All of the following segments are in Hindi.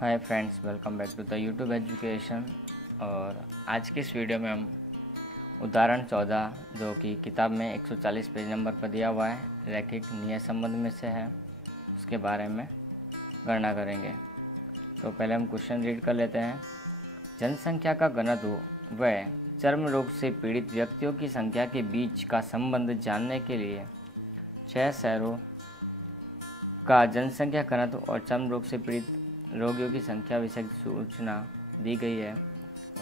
Hi friends, welcome back to the YouTube education. और आज के इस वीडियो में हम उदाहरण 14 जो कि किताब में 140 पेज नंबर पर दिया हुआ है, रैखिक नियत संबंध में से है, उसके बारे में गणना करेंगे। तो पहले हम क्वेश्चन रीड कर लेते हैं। जनसंख्या का घनत्व व चर्म रोग से पीड़ित व्यक्तियों की संख्या के बीच का संबंध जानने के लिए 6 शहरों का जनसंख्या घनत्व और चर्म रोग से पीड़ित रोगियों की संख्या विषय सूचना दी गई है।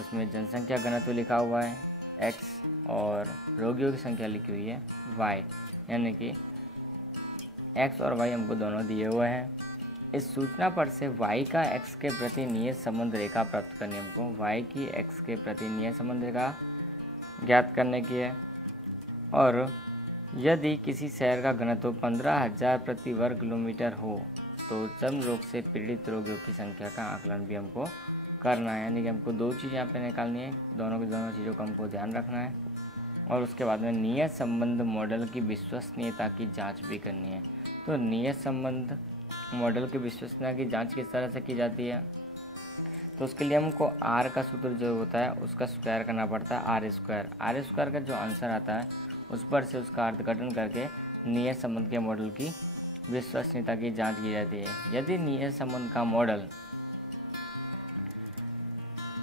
उसमें जनसंख्या घनत्व लिखा हुआ है x और रोगियों की संख्या लिखी हुई है y, यानी कि x और y हमको दोनों दिए हुए हैं। इस सूचना पर से y का x के प्रति नियत संबंध रेखा प्राप्त करनी है। हमको y की x के प्रति नियत संबंध रेखा ज्ञात करने की है। और यदि किसी शहर का घनत्व 15,000 प्रति वर्ग किलोमीटर हो तो चर्म रोग से पीड़ित रोगियों की संख्या का आकलन भी हमको करना है, यानी कि हमको दो चीज़ यहाँ पे निकालनी है। दोनों की दोनों चीज़ों का हमको ध्यान रखना है। और उसके बाद में नियत संबंध मॉडल की विश्वसनीयता की जांच भी करनी है। तो नियत संबंध मॉडल की विश्वसनीयता की जांच किस तरह से की जाती है, तो उसके लिए हमको आर का सूत्र जो होता है उसका स्क्वायर करना पड़ता है, आर स्क्वायर का जो आंसर आता है उस पर से उसका अर्थघटन करके नियत संबंध के मॉडल की विश्वसनीयता की जांच की जाती है। यदि नियत संबंध का मॉडल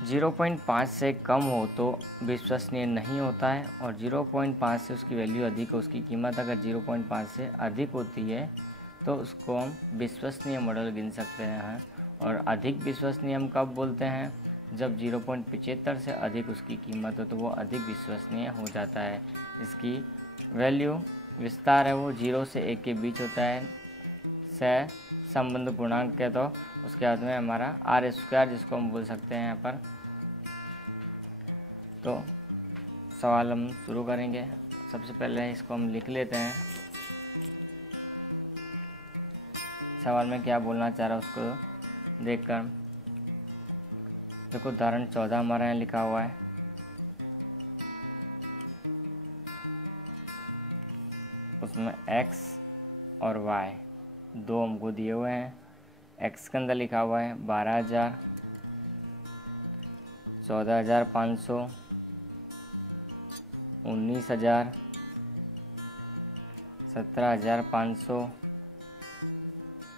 0.5 से कम हो तो विश्वसनीय नहीं होता है, और 0.5 से उसकी वैल्यू अधिक हो, उसकी कीमत अगर 0.5 से अधिक होती है तो उसको हम विश्वसनीय मॉडल गिन सकते हैं। और अधिक विश्वसनीय हम कब बोलते हैं, जब 0.75 से अधिक उसकी कीमत हो तो वो अधिक विश्वसनीय हो जाता है। इसकी वैल्यू विस्तार है वो 0 से 1 के बीच होता है। सह संबंध गुणांक है तो उसके बाद में हमारा आर स्क्वायर जिसको हम बोल सकते हैं यहाँ पर। तो सवाल हम शुरू करेंगे। सबसे पहले इसको हम लिख लेते हैं। सवाल में क्या बोलना चाह रहा है उसको देखकर देखो। उदाहरण 14 हमारा यहाँ लिखा हुआ है। उसमें x और y दो हमको दिए हुए हैं। x के अंदर लिखा हुआ है 12,000, 14,500, 19,000, 17,500,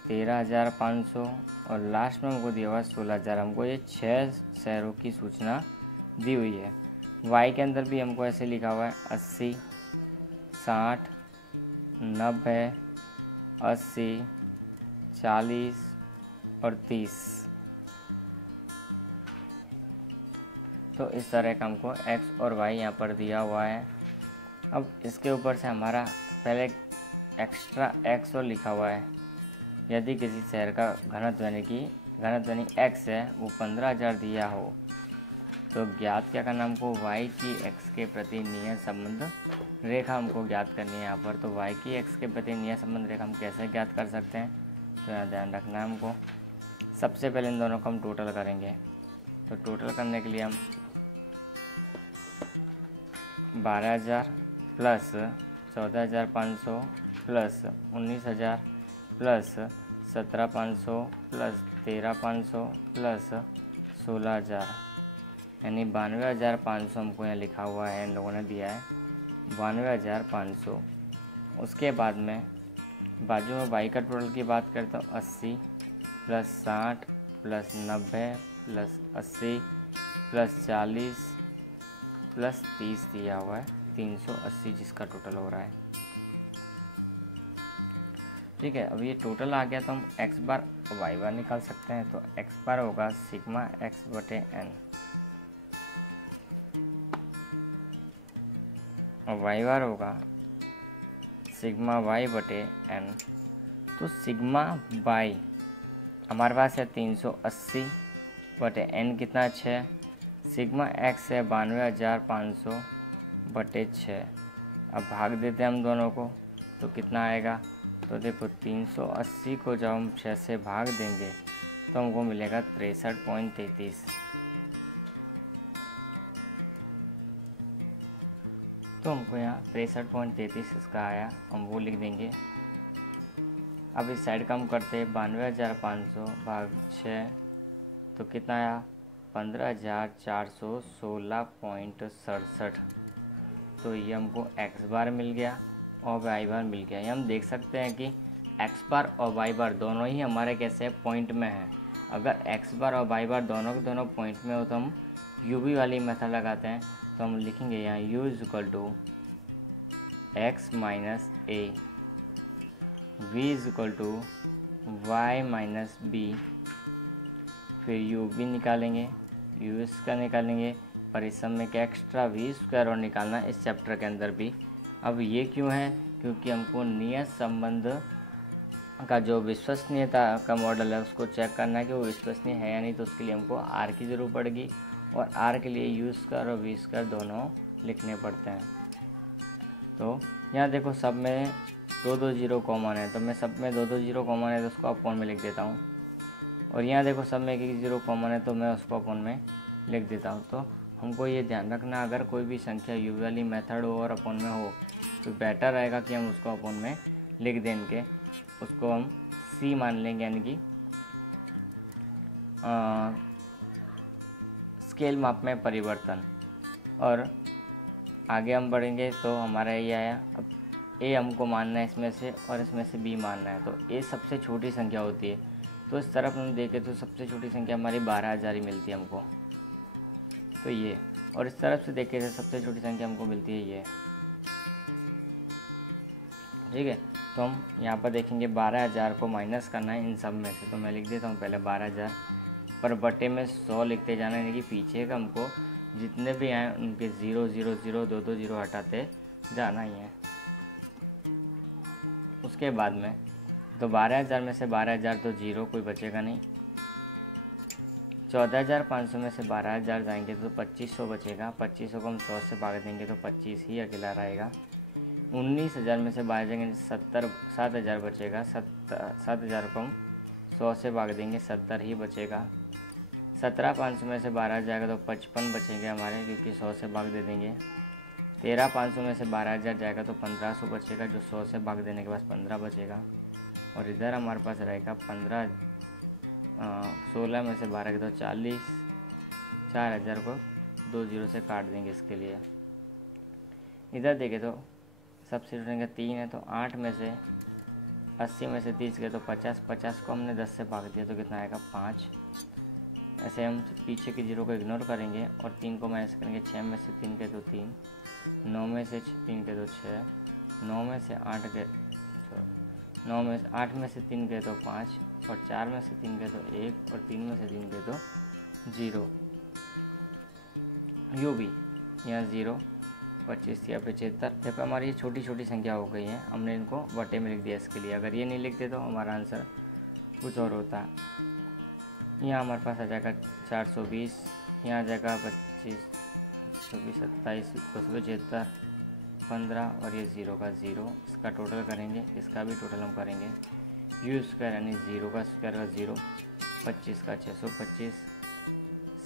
13,500 और लास्ट में हमको दिया हुआ है 16,000। हमको ये 6 शहरों की सूचना दी हुई है। y के अंदर भी हमको ऐसे लिखा हुआ है 80, 60, 90, 80, 40 और 30। तो इस तरह का हमको x और y यहाँ पर दिया हुआ है। अब इसके ऊपर से हमारा पहले एक्स्ट्रा x और लिखा हुआ है। यदि किसी शहर का घनत्व यानी x है वो 15,000 दिया हो तो ज्ञात क्या करना हमको, y की x के प्रति नियत संबंध रेखा हमको ज्ञात करनी है यहाँ पर। तो y की x के प्रति नियत संबंध रेखा हम कैसे ज्ञात कर सकते हैं, तो यहाँ ध्यान रखना है हमको। सबसे पहले इन दोनों को हम टोटल करेंगे। तो टोटल करने के लिए हम 12,000 plus 14,500 plus 19,000 plus 17,500 plus 13,500 plus 16,000 यानी 92,500 हमको यहाँ लिखा हुआ है, इन लोगों ने दिया है 92,500। उसके बाद में बाजू में y का टोटल की बात करता हूँ 80 plus 60 plus 90 plus 80 plus 40 plus 30 दिया हुआ है 380, जिसका टोटल हो रहा है। ठीक है, अब ये टोटल आ गया तो हम x बार y बार निकाल सकते हैं। तो x बार होगा सिग्मा x बटे n और y बार होगा सिग्मा y बटे n। तो सिग्मा y हमारे पास है 380 बटे n कितना 6, सिग्मा x है 92,500 बटे 6। अब भाग देते हैं हम दोनों को तो कितना आएगा, तो देखो 380 को जब हम 6 से भाग देंगे तो हमको मिलेगा 63.33। तो हमको यहाँ 63.33 इसका आया, हम वो लिख देंगे। अब इस साइड का हम करते हैं 92,500 भाग 6 तो कितना आया 15,416.67। तो ये हमको एक्स बार मिल गया और वाई बार मिल गया। ये हम देख सकते हैं कि एक्स बार और वाई बार दोनों ही हमारे कैसे पॉइंट में हैं। अगर एक्स बार और वाई बार दोनों के दोनों पॉइंट में हो तो हम यू वी वाली मेथड लगाते हैं। तो हम लिखेंगे यहाँ u is equal to X minus A, V is equal to Y minus B, फिर यू भी निकालेंगे, यू इसका निकालेंगे, पर इस सब में क्या एक्स्ट्रा वी स्क्वायर और निकालना इस चैप्टर के अंदर भी। अब ये क्यों है? क्योंकि हमको नियत संबंध का जो विश्वसनीयता का मॉडल है उसको चेक करना है कि वो विश्वसनीय है या नहीं। तो उसके लिए हमको आर की ज़रूरत पड़ेगी और आर के लिए यू स्क्वायर और वी स्क्वायर दोनों लिखने पड़ते हैं। तो यहाँ देखो सब में 2-2 जीरो कॉमन है, तो मैं सब में 2-2 जीरो कॉमन है तो उसको अपॉन में लिख देता हूँ। और यहाँ देखो सब में 1-1 जीरो कॉमन है तो मैं उसको अपॉन में लिख देता हूँ। तो हमको ये ध्यान रखना, अगर कोई भी संख्या यू वाली मेथड हो और अपॉन में हो तो बेटर रहेगा कि हम उसको अपॉन में लिख दें के उसको हम सी मान लेंगे, यानी कि स्केल माप में परिवर्तन। और आगे हम बढ़ेंगे तो हमारा ये आया, अब ए हमको मानना है इसमें से और इसमें से बी मानना है। तो ए सबसे छोटी संख्या होती है, तो इस तरफ हम देखें तो सबसे छोटी संख्या हमारी 12,000 ही मिलती है हमको, तो ये। और इस तरफ से देखें तो सबसे छोटी संख्या हमको मिलती है ये, ठीक है। तो हम यहाँ पर देखेंगे 12,000 को माइनस करना है इन सब में से, तो मैं लिख देता हूँ पहले 12,000 पर बटे में 100 लिखते जाना, यानी कि पीछे का हमको जितने भी आए उनके 0 0 0 2 0 हटाते जाना ही है। उसके बाद में तो 12,000 में से 12,000 तो जीरो कोई बचेगा नहीं। 14,500 में से 12,000 जाएंगे तो 2,500 बचेगा। 2,500 को हम 100 से भाग देंगे तो 25 ही अकेला रहेगा। 19,000 में से 12 जाएंगे 7,000 बचेगा। 7,000 को हम 100 से भाग देंगे 70 ही बचेगा। 17,500 में से 12 जाएगा तो 55 बचेंगे हमारे, क्योंकि 100 से भाग दे देंगे। 13,500 में से 12,000 जाएगा तो 1,500 बचेगा, जो 100 से भाग देने के बाद 15 बचेगा। और इधर हमारे पास रहेगा 16 में से 12 के तो 40। 4,000 को 2 जीरो से काट देंगे इसके लिए। इधर देखें तो सबसे संख्या 3 है, तो 8 में से 80 में से 30 गए तो 50। 50 को हमने 10 से भाग दिया तो कितना आएगा 5। ऐसे हम पीछे के जीरो को इग्नोर करेंगे और 3 को माइनस करेंगे। 6 में से 3 के तो 3, 9 में से 3 के तो 6, 9 में से 8 के 8 में से 3 के तो 5 और 4 में से 3 के तो 1 और 3 में से 3 के तो 0। यू भी यहाँ 0, 25 या 75। देखो हमारी ये छोटी छोटी संख्या हो गई है, हमने इनको बटे में लिख दिया इसके लिए। अगर ये नहीं लिखते तो हमारा आंसर कुछ और होता। यहाँ हमारे पास आ जाएगा 420, यहाँ आ जाएगा 25, 26, 27, 275, 15 और ये 0 का 0। इसका टोटल करेंगे, इसका भी टोटल हम करेंगे। यू स्क्वायर यानी 0 का स्क्वायर का 0, 25 का 625,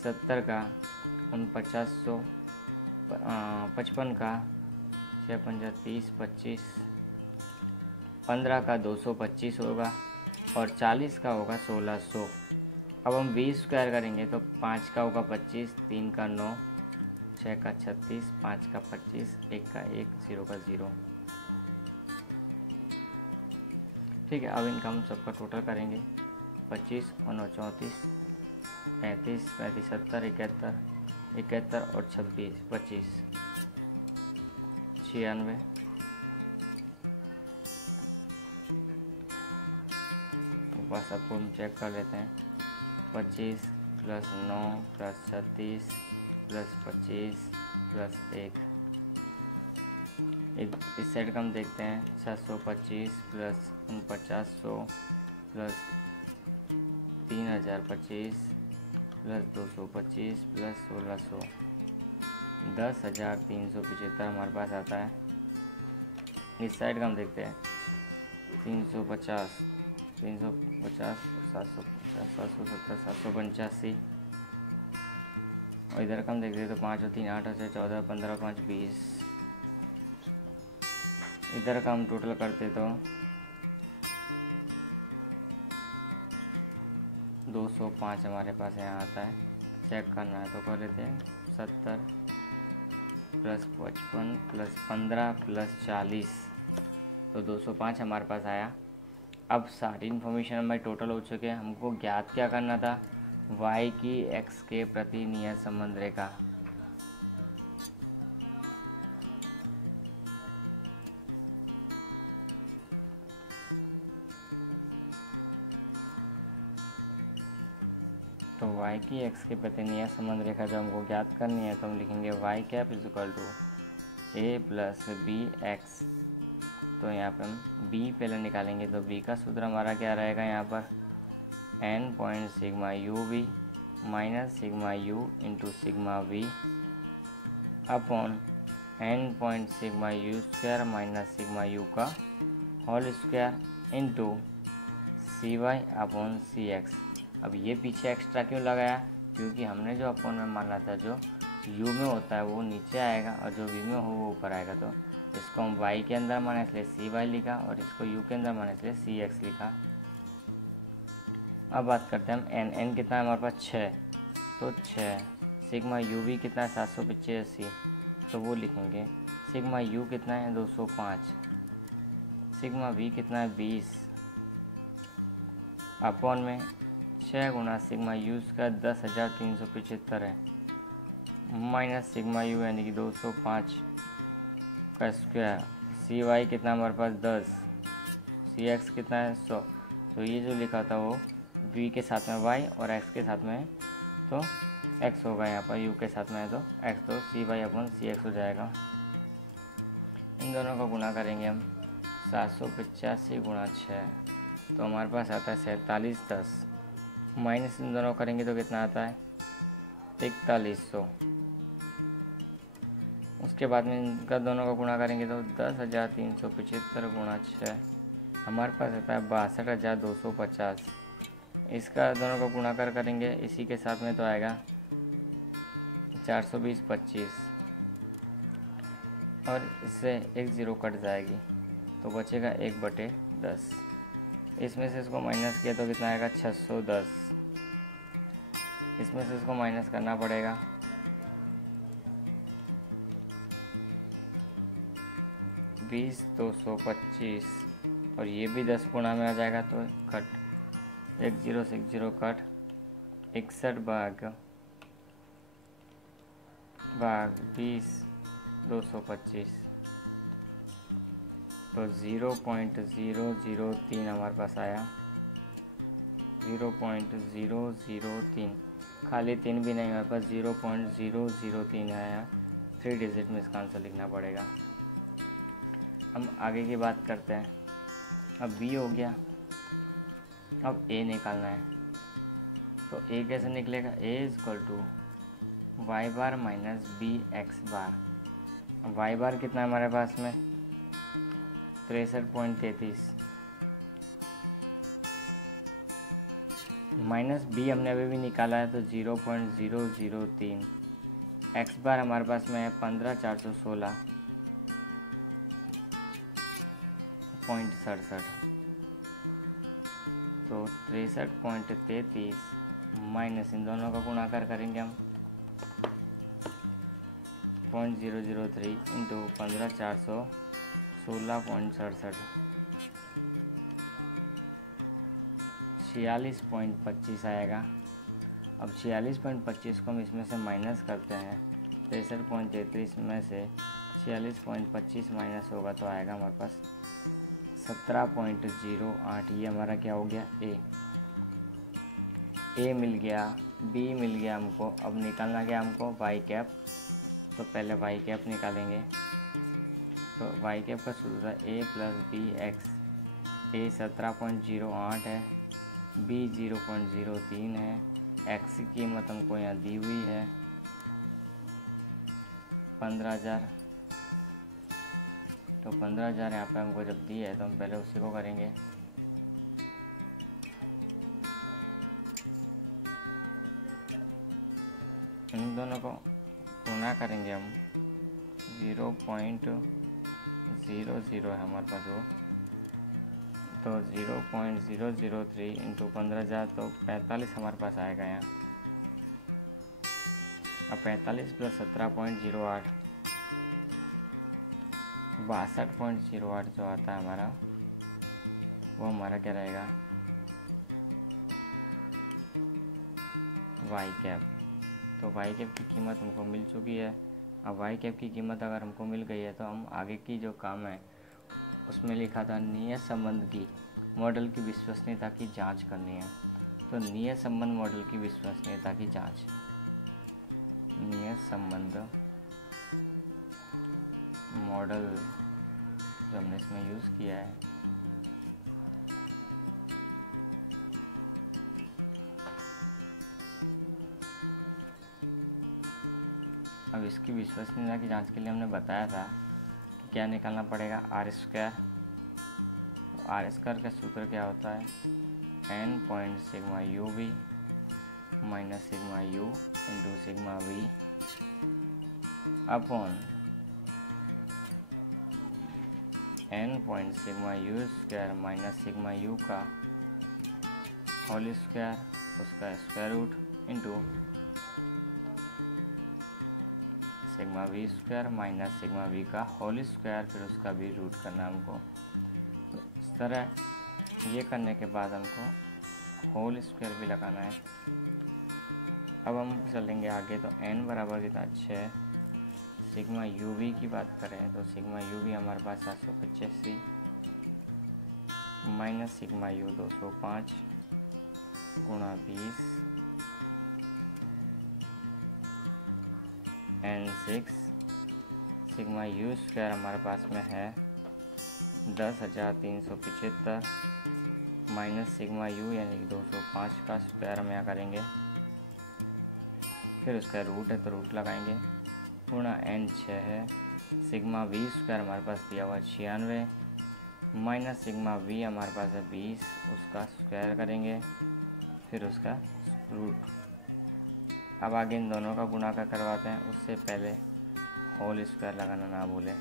70 का 4900, 55 का 6 पंजा 30, 25, 15 का 225 होगा और 40 का होगा 1600। अब हम 20 स्क्वायर करेंगे तो 5 का होगा 25, 3 का 9, 6 का 36, 5 का 25, 1 का 1, 0 का 0। ठीक है, अब इनका हम सबका टोटल करेंगे। 25 और 9 34, 35, 35 70, 71, 71 और 26, 25, 96। बस आपको हम चेक कर लेते हैं। 25 + 9 + 36 + 25 + 1। इस साइड का हम देखते हैं। 625 + 4900 + 3025 + 225 + 1600, 10,375 हमारे पास आता है। इस साइड का हम देखते हैं। 350, 350, 750, 770, 785। और इधर का हम देखते हैं तो 5 और 3 8 और 6 14, 15 और 5 20। इधर का हम टोटल करते तो 205 हमारे पास यहाँ आता है। चेक करना है तो कर लेते हैं। 70 प्लस 55 प्लस 15 प्लस 40, तो 205 हमारे पास आया। अब सारी इन्फॉर्मेशन हमारी टोटल हो चुके हैं। हमको ज्ञात क्या करना था, y की x के प्रति नियत संबंध रेखा। तो y की x के प्रति नियत संबंध रेखा जब हमको ज्ञात करनी है तो हम लिखेंगे y cap is equal to a plus B X. तो यहाँ पे हम b पहले निकालेंगे, तो b का सूत्र हमारा क्या रहेगा यहाँ पर, n point sigma U V minus sigma U into sigma V upon n point sigma U square minus sigma U का whole square into C Y upon C X. अब ये पीछे एक्स्ट्रा क्यों लगाया, क्योंकि हमने जो अपॉन में माना था जो u में होता है वो नीचे आएगा और जो v में हो वो ऊपर आएगा। तो इसको हम y के अंदर माने इसलिए सी वाई लिखा और इसको u के अंदर माने इसलिए सी एक्स लिखा। अब बात करते हैं हम n कितना है हमारे पास 6, तो 6 सिग्मा यू वी कितना है 785, तो वो लिखेंगे। सिग्मा यू कितना है 205, सिग्मा वी कितना है 20 अपॉन में 6 गुना सिग्मा यू का 10,375 है माइनस सिग्मा यू यानी कि 205 का स्क्वायर। सी वाई कितना हमारे पास 10, सी एक्स कितना है 100। तो ये जो लिखा था वो v के साथ में y और x के साथ में है तो x होगा, यहाँ पर u के साथ में है तो x, तो सी वाई अपन सी एक्स हो जाएगा। इन दोनों का गुणा करेंगे हम 785 गुणा 6, तो हमारे पास आता है 4710 माइनस इन दोनों करेंगे तो कितना आता है 4100। उसके बाद में इनका दोनों का गुणा करेंगे तो 10,375 गुणा 6 हमारे पास आता है 62,250। इसका दोनों का गुणा करेंगे इसी के साथ में तो आएगा 420 25 और इससे एक ज़ीरो कट जाएगी तो बचेगा 1/10। इसमें से इसको माइनस किया तो कितना आएगा 610। इसमें से इसको माइनस करना पड़ेगा, बीस 225 और ये भी 10 गुणा में आ जाएगा तो कट 1 0 से 1 0 कट 61 भाग 20 225 तो 0.003 हमारे पास आया। 0.003 खाली 3 भी नहीं, हमारे पास 0.003 आया। 3 डिजिट में इसका आंसर लिखना पड़ेगा। हम आगे की बात करते हैं। अब b हो गया, अब a निकालना है तो a कैसे निकलेगा, a is equal to y bar minus b x bar. Y bar कितना है हमारे पास में 63.33 माइनस बी हमने अभी भी निकाला है तो 0.003। एक्स बार हमारे पास में है 15,416.67 तो 63.33 माइनस इन दोनों का गुणाकार करेंगे हम 0.003 इंटू 15,416.67 46.25 आएगा। अब 46.25 को हम इसमें से माइनस करते हैं, 63.33 में से 46.25 माइनस होगा तो आएगा हमारे पास 17.08। ये हमारा क्या हो गया ए मिल गया, बी मिल गया हमको। अब निकालना क्या हमको वाई कैप, तो पहले वाई कैप निकालेंगे। तो वाई कैप का सूत्र ए प्लस बी एक्स। ए 17.08 है, बी 0.03 है, एक्स की कीमत हमको यहाँ दी हुई है 15,000। तो 15,000 यहाँ पे हमको जब दी है तो हम पहले उसी को करेंगे। इन दोनों को गुणा करेंगे हम 0.00 है हमारे पास वो तो 0.003 इंटू 15,000 तो 45 हमारे पास आएगा यहाँ। अब 45 प्लस 17.08 62.08 जो आता है हमारा, वो हमारा क्या रहेगा, वाई कैप। तो वाई कैप की कीमत हमको मिल चुकी है। अब वाई कैप की कीमत अगर हमको मिल गई है तो हम आगे की जो काम है उसमें लिखा था नियत संबंध की मॉडल की विश्वसनीयता की जांच करनी है। तो नियत संबंध मॉडल की विश्वसनीयता की जांच, नियत संबंध मॉडल जो हमने इसमें यूज़ किया है, अब इसकी विश्वसनीयता की जांच के लिए हमने बताया था कि क्या निकालना पड़ेगा, आर स्क्वायर। तो आर स्क्वायर का सूत्र क्या होता है, n point sigma U V minus sigma U into sigma V upon n point sigma U square minus sigma U का होल स्क्वायर, उसका square root into sigma V square minus sigma V का होल स्क्वायर, फिर उसका भी रूट करना हमको। तो इस तरह ये करने के बाद हमको होल स्क्वायर भी लगाना है। अब हम चलेंगे आगे, तो n बराबर कितना 6, सिग्मा यू वी की बात करें तो सिग्मा यू वी हमारे पास 785 माइनस सिग्मा यू 205 गुणा 20 n6, सिग्मा यू स्क्वायर हमारे पास में है 10,375 माइनस सिग्मा यू यानी कि 205 का स्क्वायर हम यहाँ करेंगे, फिर उसका रूट है तो रूट लगाएंगे, गुणा n6 है, सिग्मा वी स्क्वायर हमारे पास दिया हुआ 96 माइनस सिग्मा वी हमारे पास है 20, उसका स्क्वायर करेंगे, फिर उसका रूट। अब आगे इन दोनों का गुणाकार करवाते हैं, उससे पहले होल स्क्वायर लगाना ना भूलें।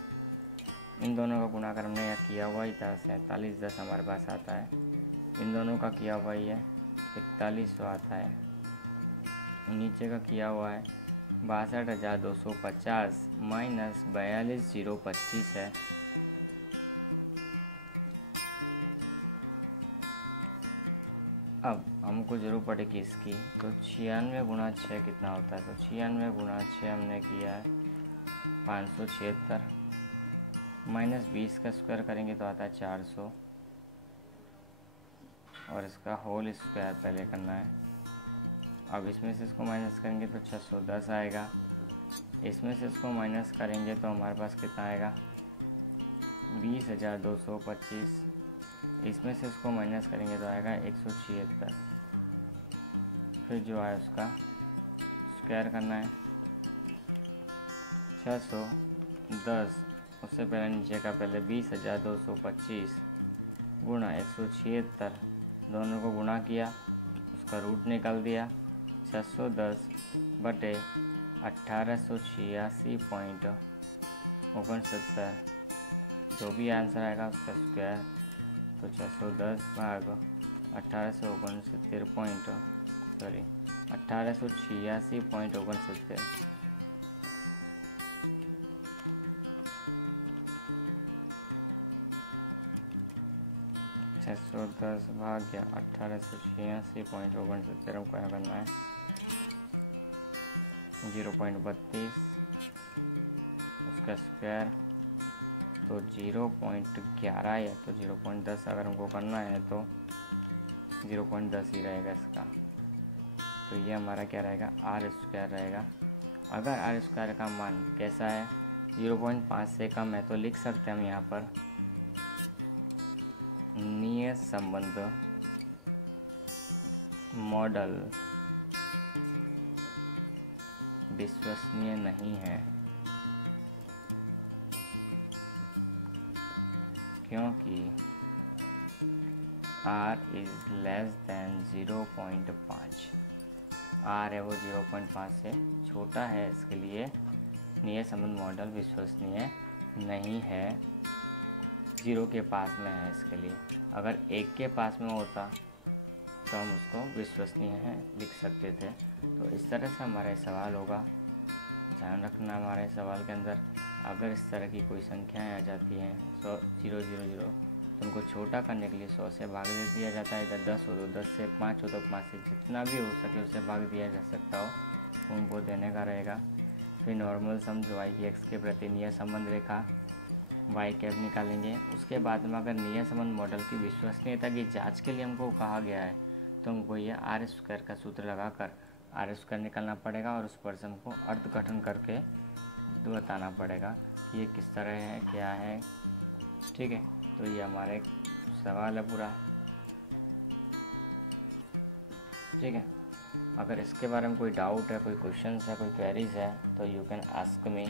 इन दोनों का गुणाकार हमने यहाँ किया हुआ ही था, 4710 हमारे पास आता है। इन दोनों का किया हुआ ही है 4100 आता है। नीचे का किया हुआ है 62,250 माइनस 42,025 है। अब हमको ज़रूर पड़ेगी इसकी, तो 96 गुणा 6 कितना होता है, तो 96 गुणा 6 हमने किया है 576 माइनस 20 का स्क्वायर करेंगे तो आता है 400 और इसका होल स्क्वायर पहले करना है। अब इसमें से इसको माइनस करेंगे तो 610 आएगा, इसमें से इसको माइनस करेंगे तो हमारे पास कितना आएगा 20,225, इसमें से इसको माइनस करेंगे तो आएगा 176, फिर जो है उसका स्क्वायर करना है 610, उससे पहले नीचे का पहले 20,225 गुणा 176, दोनों को गुणा किया, उसका रूट निकाल दिया, 610 बटे 1886.69, जो भी आंसर आएगा उसका स्क्वायर, तो 610 भाग 1886.69 610 भाग्य 1886.69 हमको यहाँ करना है 0.32, उसका स्क्वायर तो 0.11 या तो 0.10 अगर हमको करना है तो 0.10 ही रहेगा इसका। तो ये हमारा क्या रहेगा, आर स्क्वायर रहेगा। अगर आर स्क्वायर का मान कैसा है 0.5 से कम है तो लिख सकते हैं हम यहाँ पर नियत संबंध मॉडल विश्वसनीय नहीं है, क्योंकि r is less than 0.5, r है वो 0.5 से छोटा है, इसके लिए नियत संबंध मॉडल विश्वसनीय नहीं है। 0 के पास में है इसके लिए। अगर 1 के पास में होता तो हम उसको विश्वसनीय है लिख सकते थे। तो इस तरह से हमारा सवाल होगा। ध्यान रखना हमारे सवाल के अंदर अगर इस तरह की कोई संख्याएं आ जाती हैं 100 0 0 0 तो उनको छोटा करने के लिए 100 से भाग दे दिया जाता है। इधर 10 हो तो 10 से, 5 हो तो 5 से, जितना भी हो सके उससे भाग दिया जा सकता हो उनको देने का रहेगा। फिर नॉर्मल सम जो y की x के प्रति नियत संबंध रेखा y कैप निकालेंगे। उसके बाद में अगर नियत संबंध मॉडल की विश्वसनीयता की जाँच के लिए हमको कहा गया है तो हमको ये आर स्क्वायर का सूत्र लगाकर आर स्क्वायर निकालना पड़ेगा और उस पर्सन को अर्थघटन करके बताना पड़ेगा कि ये किस तरह है, क्या है। ठीक है, तो ये हमारा एक सवाल है पूरा। ठीक है, अगर इसके बारे में कोई डाउट है, कोई क्वेश्चन है, कोई क्वेरीज है तो यू कैन आस्क मी।